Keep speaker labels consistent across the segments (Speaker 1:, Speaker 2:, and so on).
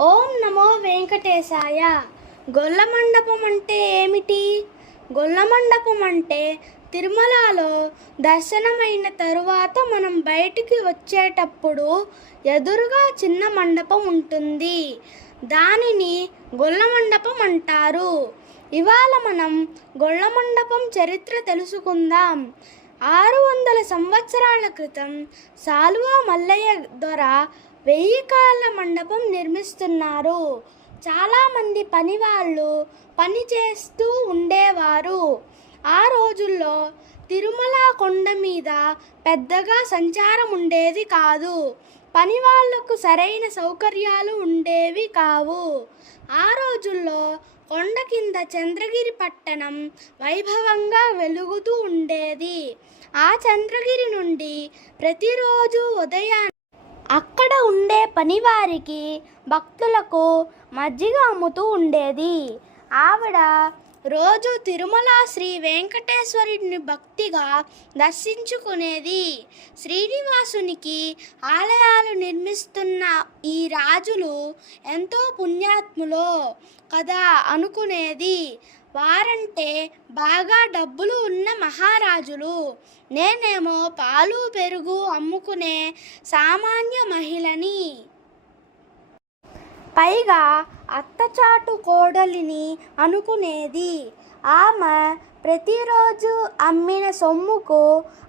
Speaker 1: ఓం నమో వెంకటేశాయ. గొల్ల మండపం అంటే ఏమిటి? గొల్ల మండపం అంటే తిరుమలలో దర్శనమైన తరువాత మనం బయటికి వచ్చేటప్పుడు ఎదురుగా చిన్న మండపం ఉంటుంది. దానిని గొల్ల మండపం అంటారు. ఇవాళ మనం గొల్ల మండపం చరిత్ర తెలుసుకుందాం. ఆరు వందల సంవత్సరాల క్రితం సాల్వా మల్లయ్య దొర వెయ్యి కాళ్ళ మండపం నిర్మిస్తున్నారు. చాలామంది పనివాళ్ళు పని చేస్తూ ఉండేవారు. ఆ రోజుల్లో తిరుమల కొండ మీద పెద్దగా సంచారం ఉండేది కాదు. పని వాళ్ళకు సరైన సౌకర్యాలు ఉండేవి కావు. ఆ రోజుల్లో కొండ కింద చంద్రగిరి పట్టణం వైభవంగా వెలుగుతూ ఉండేది. ఆ చంద్రగిరి నుండి ప్రతిరోజు ఉదయాన్నే అక్కడ ఉండే పనివారికి భక్తులకు మజ్జిగ అమ్ముతూ ఉండేది. ఆవిడ రోజు తిరుమల శ్రీ వెంకటేశ్వరుడిని భక్తిగా దర్శించుకునేది. శ్రీనివాసునికి ఆలయాలు నిర్మిస్తున్న ఈ రాజులు ఎంతో పుణ్యాత్ములో కదా అనుకునేది. వారంటే బాగా డబ్బులు ఉన్న మహారాజులు. నేనేమో పాలు పెరుగు అమ్ముకునే సామాన్య మహిళని. పైగా అత్తచాటు కోడలిని అనుకునేది. ఆమె ప్రతిరోజు అమ్మిన సొమ్ముకు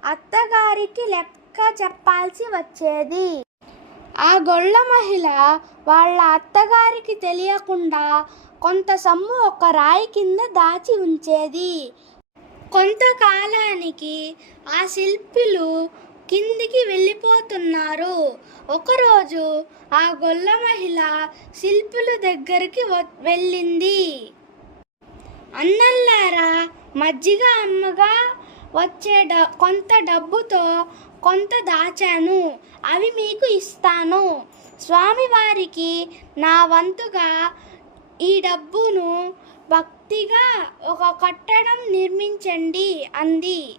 Speaker 1: అత్తగారికి లెక్క చెప్పాల్సి వచ్చేది. ఆ గొల్ల మహిళ వాళ్ళ అత్తగారికి తెలియకుండా కొంత సొమ్ము ఒక రాయి కింద దాచి ఉంచేది. కొంతకాలానికి ఆ శిల్పులు కిందికి వెళ్ళిపోతున్నారు. ఒకరోజు ఆ గొల్ల మహిళ శిల్పుల దగ్గరికి వ- వెళ్ళింది. అన్నల్లారా మజ్జిగ అమ్మగా వచ్చే డ కొంత డబ్బుతో కొంత దాచాను. అవి మీకు ఇస్తాను. స్వామివారికి నా వంతుగా ఈ డబ్బును భక్తిగా ఒక కట్టడం నిర్మించండి అంది.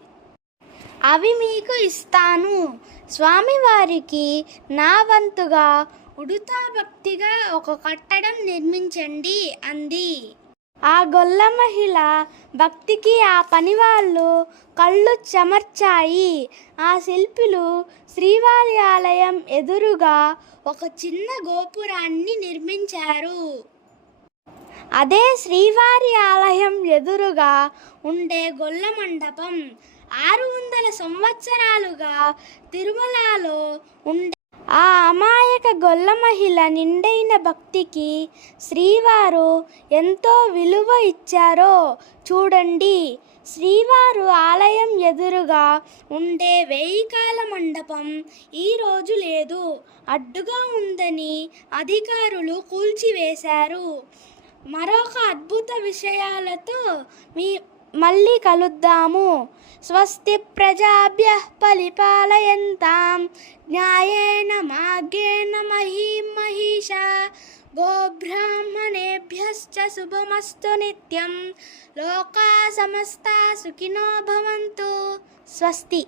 Speaker 1: అవి మీకు ఇస్తాను. స్వామివారికి నా వంతుగా ఉడుతా భక్తిగా ఒక కట్టడం నిర్మించండి అంది. ఆ గొల్ల మహిళ భక్తికి ఆ పనివాళ్ళు కళ్ళు చెమర్చాయి. ఆ శిల్పులు శ్రీవారి ఆలయం ఎదురుగా ఒక చిన్న గోపురాన్ని నిర్మించారు. అదే శ్రీవారి ఆలయం ఎదురుగా ఉండే గొల్ల మండపం. ఆరు వందల సంవత్సరాలుగా తిరుమలలో ఉండే ఆ అమాయక గొల్ల మహిళ నిండైన భక్తికి శ్రీవారు ఎంతో విలువ ఇచ్చారో చూడండి. శ్రీవారు ఆలయం ఎదురుగా ఉండే వేయికాల మండపం ఈరోజు లేదు. అడ్డుగా ఉందని అధికారులు కూల్చివేశారు. మరొక అద్భుత విషయాలతో మీ మళ్ళీ కలుద్దాము. స్వస్తి ప్రజాభ్య పరిపాలయంతాం. న్యాయేన మార్గేణ మహీ మహిష. గోబ్రాహ్మణేభ్యశ్చ శుభమస్తు నిత్యం. లోకా సమస్తా సుఖినో భవంతు. స్వస్తి.